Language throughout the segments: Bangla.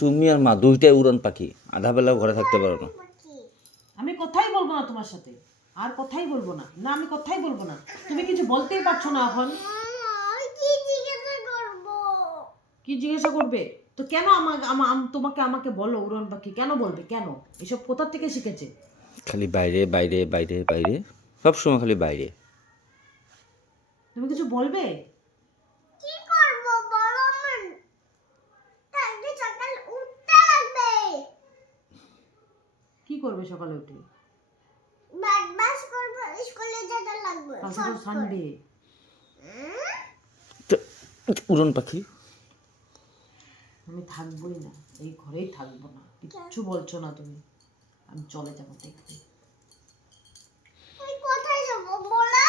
তুমি আর মা দুইটাই উড়ান পাখি, আধা বেলাও ঘরে থাকতে পারো না। আমি কথাই বলবো না তোমার সাথে, আর কথাই বলবো না। না, আমি কথাই বলবো না। তুমি কিছু বলতেই পারছো না এখন। কি জিজ্ঞাসা করবে? তো কেন তোমাকে বলো উড়ন পাখি কেন বলবে? কেন এসব কোথা থেকে শিখেছে? খালি বাইরে বাইরে বাইরে বাইরে, সবসময় খালি বাইরে। তুমি কিছু বলবে? কি করব বলো? আমার কালকে সকাল উঠতে লাগবে। কি করবে সকালে উঠে? ব্রেকফাস্ট করব, স্কুলে যেতে লাগবে। কালকে তো সানডে। উড়ন পাখি আমি থাকবোই না, এই ঘরেই থাকবো না। কিচ্ছু বলছো না তুমি। আমি চলে যাবো দেখতে। আমি কোথায় যাব বলো?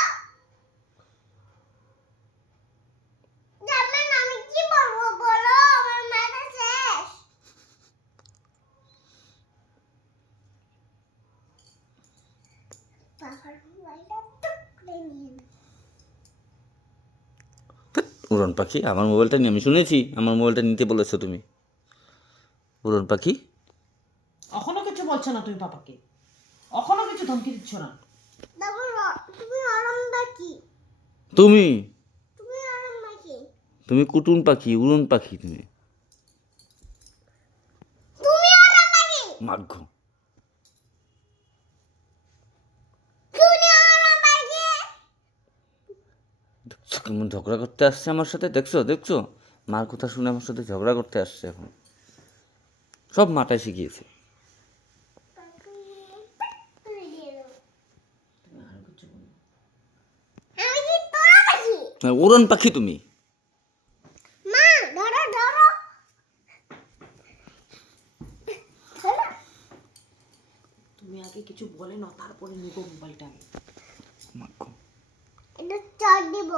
জানেন আমি কি বলবো বলো? আমার মাথা শেষ। বাবার মোবাইলটা টুকরে নিয়ে নাও। উড়ন পাখি আমার মোবাইলটা নিয়ে, আমি শুনেছি আমার মোবাইলটা নিতে বলেছো তুমি। উড়ন পাখি এখনো কিছু বলছো না তুমি পাপাকে? এখনো কিছু ধমকি দিচ্ছ না? বাবা তুমি আরাম বাকি। তুমি তুমি আরাম বাকি। তুমি কুটুন পাখি, উড়ন পাখি তুমি। তুমি আরাম বাকি। মাগ্য তুমি আরাম বাকি। কেমন ঝগড়া করতে আসছে আমার সাথে, দেখছো দেখছো? মার কথা শুনে আমার সাথে ঝগড়া করতে আসছে এখন। সব মাটাই শিখিয়েছে। উড়ন পাখি তুমি। মা ধরো ধরো। তুমি আগে কিছু বলে না, তারপরে নিবো মোবাইলটা আমি। এটা চার দিব।